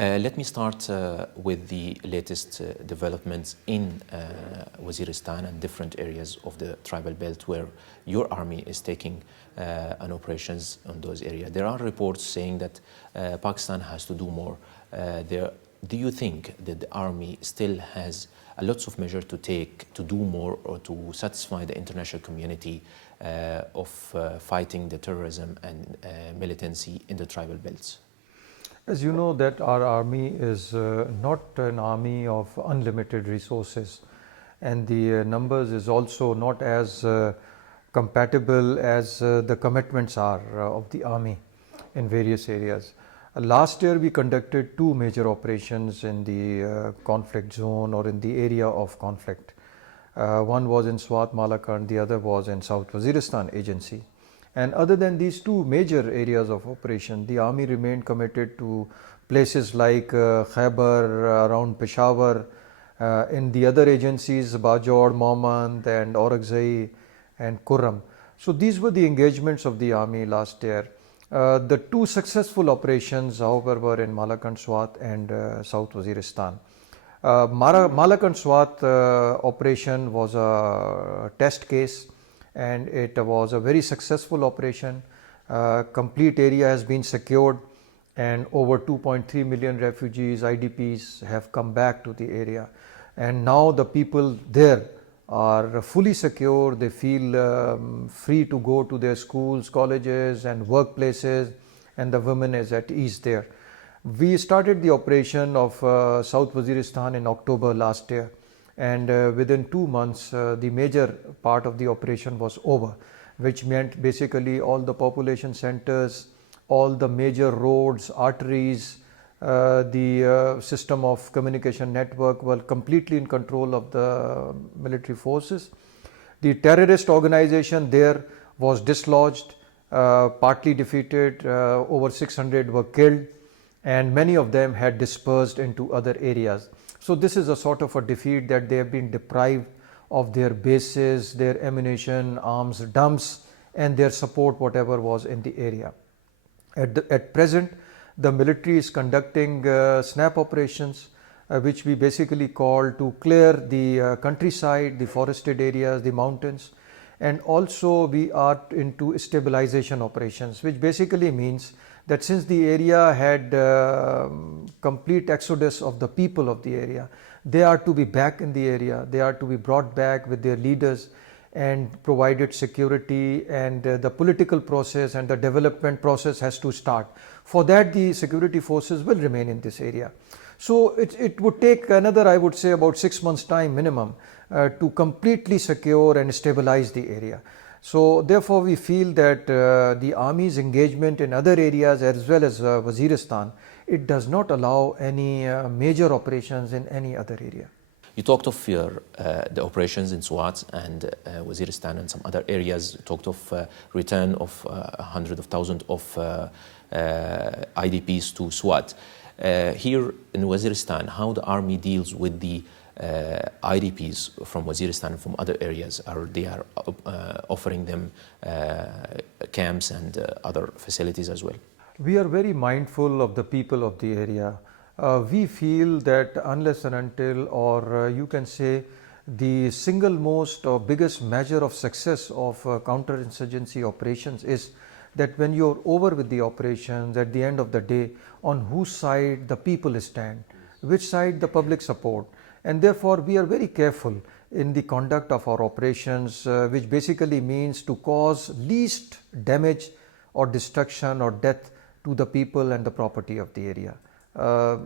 Let me start with the latest developments in Waziristan and different areas of the tribal belt where your army is taking an operations on those areas. There are reports saying that Pakistan has to do more. Do you think that the army still has lots of measures to take to do more or to satisfy the international community of fighting the terrorism and militancy in the tribal belts? As you know that our army is not an army of unlimited resources, and the numbers is also not as compatible as the commitments are of the army in various areas. Last year we conducted two major operations in the conflict zone or in the area of conflict. One was in Swat Malakand, the other was in South Waziristan Agency. And other than these two major areas of operation, the army remained committed to places like Khyber, around Peshawar, in the other agencies, Bajor, Mohmand and Aurangzai and Kurram. So these were the engagements of the army last year. The two successful operations, however, were in Malakand Swat and South Waziristan. Malakand Swat operation was a test case, and it was a very successful operation. Complete area has been secured, and over 2.3 million refugees, IDPs have come back to the area, and now the people there are fully secure. They feel free to go to their schools, colleges and workplaces, and the women is at ease there. We started the operation of South Waziristan in October last year, and within 2 months the major part of the operation was over, which meant basically all the population centers, all the major roads, arteries, the system of communication network were completely in control of the military forces. The terrorist organization there was dislodged, partly defeated, over 600 were killed, and many of them had dispersed into other areas. So this is a sort of a defeat, that they have been deprived of their bases, their ammunition, arms dumps and their support, whatever was in the area. At present, the military is conducting snap operations, which we basically call to clear the countryside, the forested areas, the mountains, and also we are into stabilization operations, which basically means that since the area had complete exodus of the people of the area, they are to be back in the area, they are to be brought back with their leaders and provided security, and the political process and the development process has to start. For that, the security forces will remain in this area. So it would take another, I would say, about 6 months time minimum to completely secure and stabilize the area. So therefore we feel that the army's engagement in other areas as well as Waziristan, it does not allow any major operations in any other area. You talked of the operations in Swat and Waziristan and some other areas. You talked of return of hundreds of thousands of IDPs to Swat. Here in Waziristan, how the army deals with the IDPs from Waziristan and from other areas? They are offering them camps and other facilities as well? We are very mindful of the people of the area. We feel that unless and until, or you can say the single most or biggest measure of success of counterinsurgency operations is that when you're over with the operations, at the end of the day, on whose side the people stand, which side the public support. And therefore we are very careful in the conduct of our operations, which basically means to cause least damage or destruction or death to the people and the property of the area.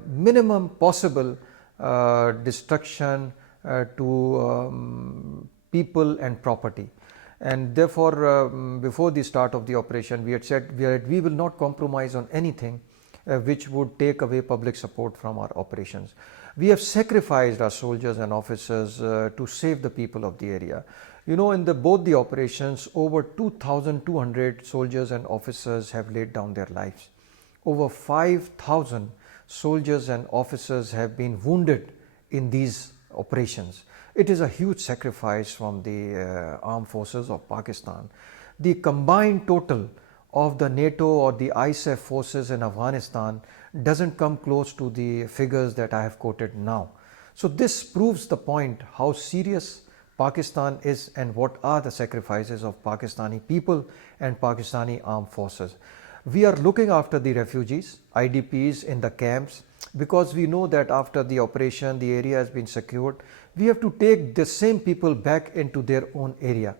Minimum possible destruction to people and property. And therefore before the start of the operation, we had said we will not compromise on anything which would take away public support from our operations. We have sacrificed our soldiers and officers to save the people of the area. You know, in both the operations, over 2,200 soldiers and officers have laid down their lives. Over 5,000 soldiers and officers have been wounded in these operations. It is a huge sacrifice from the armed forces of Pakistan. The combined total of the NATO or the ISAF forces in Afghanistan doesn't come close to the figures that I have quoted now. So this proves the point how serious Pakistan is and what are the sacrifices of Pakistani people and Pakistani armed forces. We are looking after the refugees, IDPs in the camps, because we know that after the operation, the area has been secured. We have to take the same people back into their own area.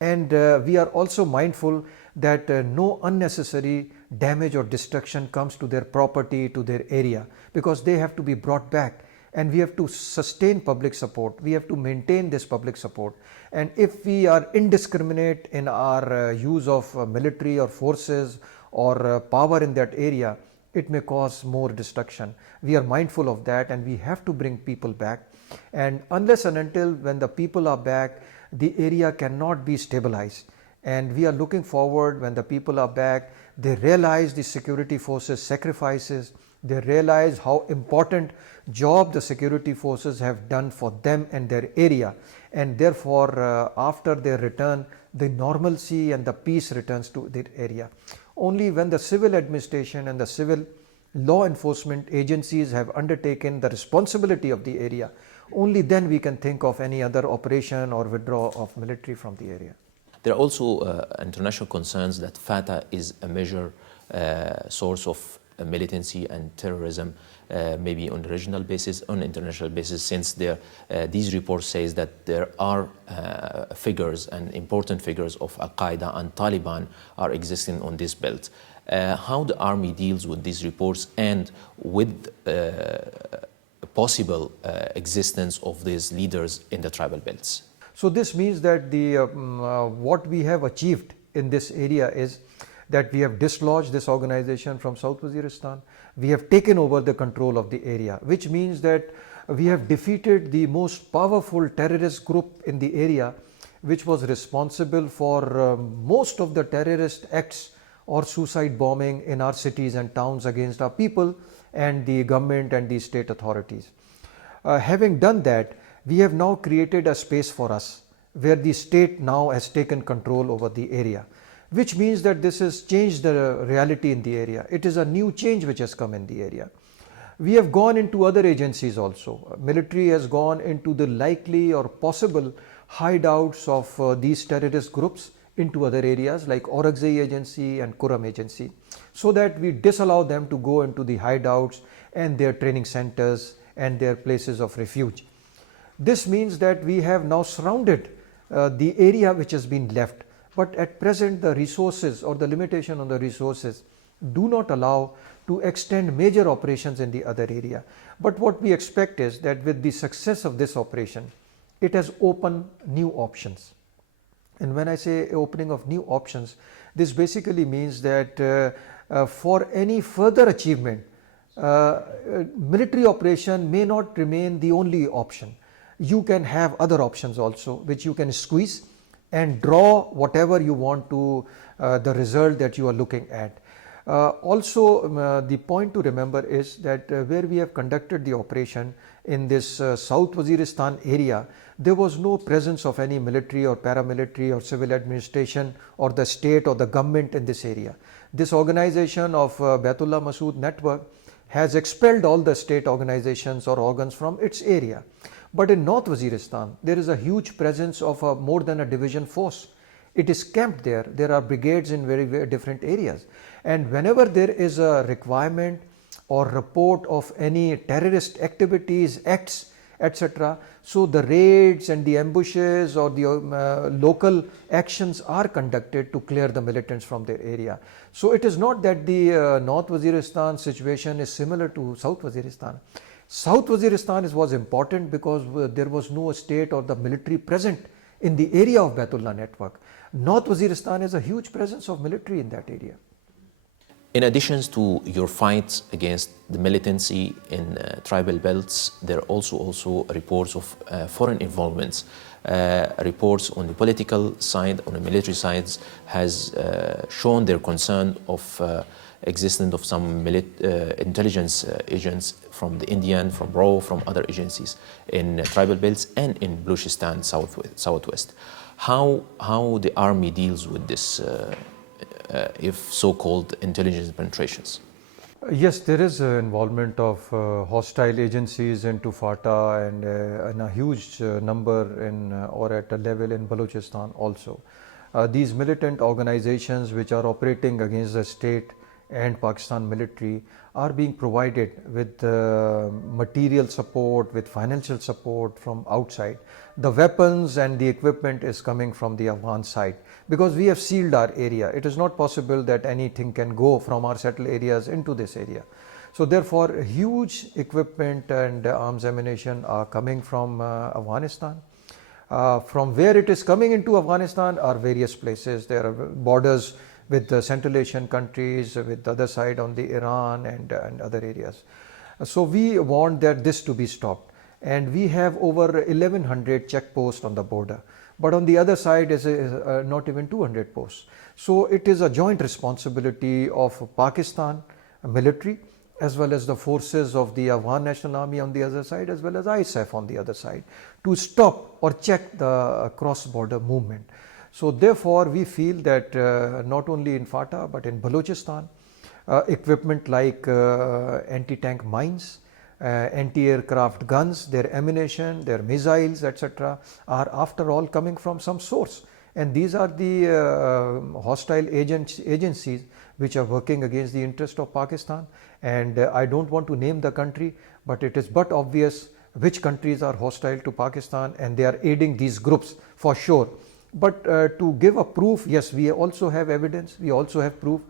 And we are also mindful that no unnecessary damage or destruction comes to their property, to their area, because they have to be brought back. And we have to sustain public support. We have to maintain this public support. And if we are indiscriminate in our use of military or forces or power in that area, it may cause more destruction. We are mindful of that, and we have to bring people back. And unless and until when the people are back, the area cannot be stabilized. And we are looking forward when the people are back, they realize the security forces sacrifices, they realize how important job the security forces have done for them and their area, and therefore after their return, the normalcy and the peace returns to their area. Only when the civil administration and the civil law enforcement agencies have undertaken the responsibility of the area, only then we can think of any other operation or withdrawal of military from the area. There are also international concerns that Fatah is a major source of militancy and terrorism, maybe on a regional basis, on an international basis, since these reports say that there are figures and important figures of Al-Qaeda and Taliban are existing on this belt. How the army deals with these reports and with possible existence of these leaders in the tribal belts? So this means that what we have achieved in this area is that we have dislodged this organization from South Waziristan. We have taken over the control of the area, which means that we have defeated the most powerful terrorist group in the area, which was responsible for most of the terrorist acts or suicide bombing in our cities and towns against our people and the government and the state authorities. Having done that, we have now created a space for us where the state now has taken control over the area, which means that this has changed the reality in the area. It is a new change which has come in the area. We have gone into other agencies also. Military has gone into the likely or possible hideouts of these terrorist groups into other areas like Orakzai agency and Kuram agency, so that we disallow them to go into the hideouts and their training centers and their places of refuge. This means that we have now surrounded the area which has been left, but at present the resources or the limitation on the resources do not allow to extend major operations in the other area. But what we expect is that with the success of this operation, it has opened new options. And when I say opening of new options, this basically means that for any further achievement, military operation may not remain the only option. You can have other options also, which you can squeeze and draw whatever you want to the result that you are looking at. Also, the point to remember is that where we have conducted the operation in this South Waziristan area, there was no presence of any military or paramilitary or civil administration or the state or the government in this area. This organization of Baitullah Masood network has expelled all the state organizations or organs from its area. But in North Waziristan, there is a huge presence of more than a division force. It is camped there. There are brigades in very, very different areas. And whenever there is a requirement or report of any terrorist activities, acts, etc., so the raids and the ambushes or the local actions are conducted to clear the militants from their area. So it is not that the North Waziristan situation is similar to South Waziristan. South Waziristan was important because there was no state or the military present in the area of Baitullah network. North Waziristan is a huge presence of military in that area. In addition to your fights against the militancy in tribal belts, there are also reports of foreign involvements. Reports on the political side, on the military sides, has shown their concern of existence of some intelligence agents from the Indian, from RAW, from other agencies in tribal belts and in Baluchistan southwest. How the army deals with this, if so-called intelligence penetrations? Yes, there is involvement of hostile agencies into FATA and a huge number in or at a level in Balochistan also. These militant organizations which are operating against the state and Pakistan military are being provided with material support, with financial support from outside. The weapons and the equipment is coming from the Afghan side because we have sealed our area. It is not possible that anything can go from our settled areas into this area. So therefore, huge equipment and arms ammunition are coming from Afghanistan. From where it is coming into Afghanistan are various places. There are borders with the Central Asian countries, with the other side on the Iran and other areas. So we want that this to be stopped. And we have over 1100 checkposts on the border. But on the other side is not even 200 posts. So it is a joint responsibility of Pakistan military as well as the forces of the Afghan National Army on the other side as well as ISAF on the other side to stop or check the cross-border movement. So therefore we feel that not only in FATA but in Balochistan, equipment like anti-tank mines, anti-aircraft guns, their ammunition, their missiles, etc. are after all coming from some source. And these are the hostile agencies which are working against the interest of Pakistan. And I don't want to name the country, but it is but obvious which countries are hostile to Pakistan and they are aiding these groups for sure. But to give a proof, yes, we also have evidence, we also have proof,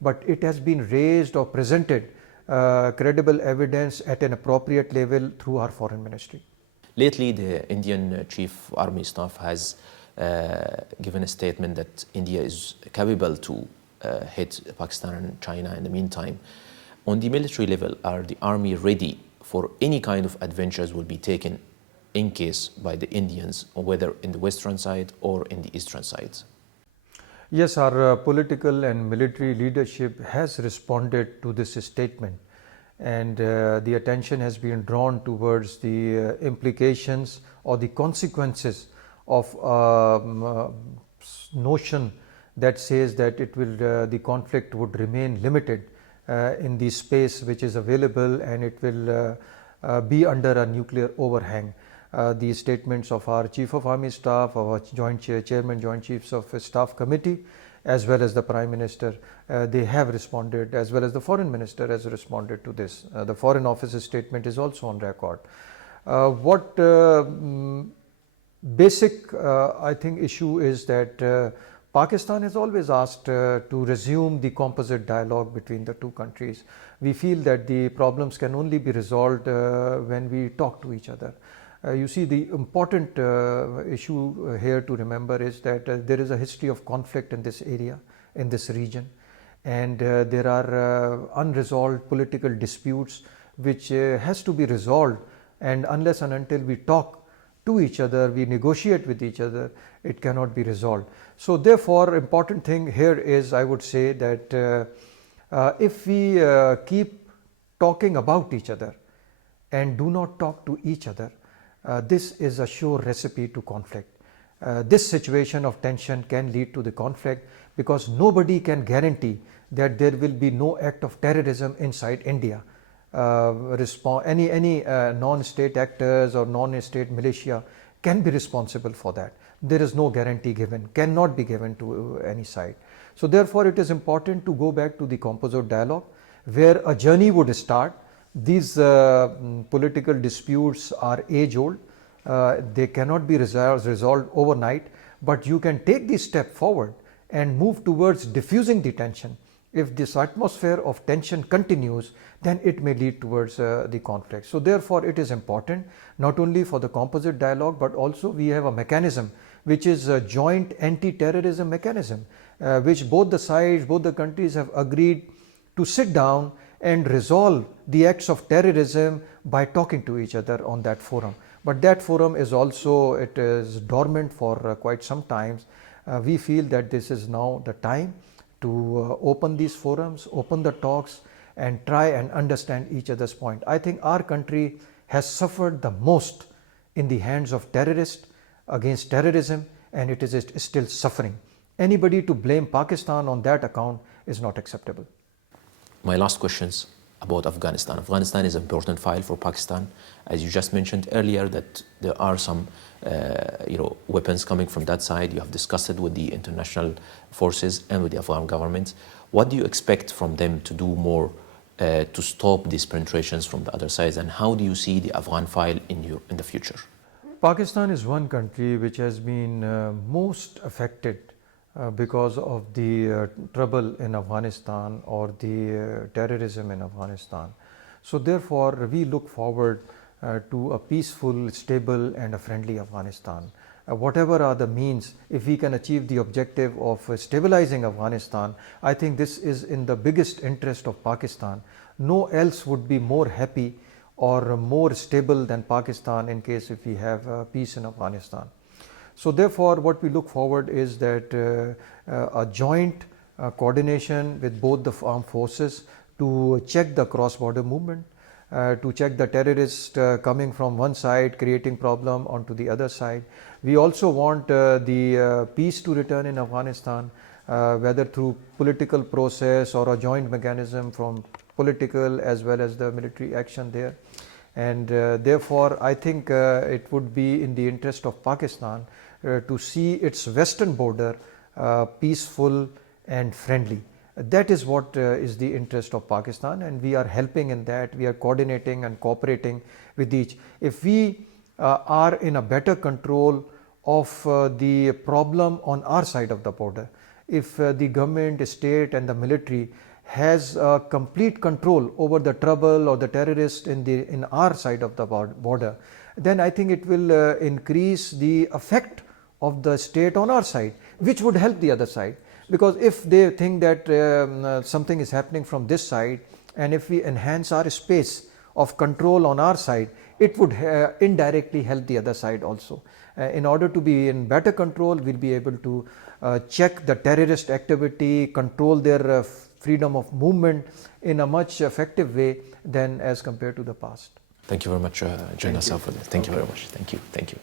but it has been raised or presented credible evidence at an appropriate level through our foreign ministry. Lately, the Indian Chief Army Staff has given a statement that India is capable to hit Pakistan and China in the meantime. On the military level, are the army ready for any kind of adventures will be taken in case by the Indians, or whether in the western side or in the eastern sides? Yes, our political and military leadership has responded to this statement, and the attention has been drawn towards the implications or the consequences of notion that says that it will the conflict would remain limited in the space which is available, and it will be under a nuclear overhang. The statements of our Chief of Army Staff, our Chairman, Joint Chiefs of Staff Committee, as well as the Prime Minister, they have responded, as well as the Foreign Minister has responded to this. The Foreign Office's statement is also on record. What basic, I think, issue is that Pakistan has always asked to resume the composite dialogue between the two countries. We feel that the problems can only be resolved when we talk to each other. You see, the important issue here to remember is that there is a history of conflict in this area, in this region, and there are unresolved political disputes which has to be resolved, and unless and until we talk to each other, we negotiate with each other, it cannot be resolved. So therefore, important thing here is, I would say that if we keep talking about each other and do not talk to each other, this is a sure recipe to conflict. This situation of tension can lead to the conflict because nobody can guarantee that there will be no act of terrorism inside India. Any non-state actors or non-state militia can be responsible for that. There is no guarantee given, cannot be given to any side. So therefore it is important to go back to the composite dialogue where a journey would start. These political disputes are age-old. They cannot be resolved overnight, but you can take this step forward and move towards diffusing the tension. If this atmosphere of tension continues, then it may lead towards the conflict. So therefore it is important not only for the composite dialogue, but also we have a mechanism which is a joint anti-terrorism mechanism, which both the sides, both the countries have agreed to sit down and resolve the acts of terrorism by talking to each other on that forum. But that forum is also, it is dormant for quite some time. We feel that this is now the time to open these forums, open the talks, and try and understand each other's point. I think our country has suffered the most in the hands of terrorists against terrorism, and it is still suffering. Anybody to blame Pakistan on that account is not acceptable. My last questions. about Afghanistan. Afghanistan is an important file for Pakistan. As you just mentioned earlier, that there are some weapons coming from that side. You have discussed it with the international forces and with the Afghan government. What do you expect from them to do more to stop these penetrations from the other sides, and how do you see the Afghan file in the future? Pakistan is one country which has been most affected because of the trouble in Afghanistan or the terrorism in Afghanistan. So therefore we look forward to a peaceful, stable and a friendly Afghanistan. Whatever are the means, if we can achieve the objective of stabilizing Afghanistan, I think this is in the biggest interest of Pakistan. No else would be more happy or more stable than Pakistan in case if we have peace in Afghanistan. So therefore what we look forward is that a joint coordination with both the armed forces to check the cross-border movement, to check the terrorists coming from one side creating problem onto the other side. We also want the peace to return in Afghanistan, whether through political process or a joint mechanism from political as well as the military action there. And therefore I think it would be in the interest of Pakistan to see its western border peaceful and friendly. That is what is the interest of Pakistan, and we are helping in that. We are coordinating and cooperating with each. If we are in a better control of the problem on our side of the border, if the government, state and the military has complete control over the trouble or the terrorists in our side of the border, then I think it will increase the effect of the state on our side, which would help the other side. Because if they think that something is happening from this side, and if we enhance our space of control on our side, it would indirectly help the other side also. In order to be in better control, we'll be able to check the terrorist activity, control their freedom of movement in a much effective way than as compared to the past. Thank you very much, General Athar, for that. Thank you very much. Thank you.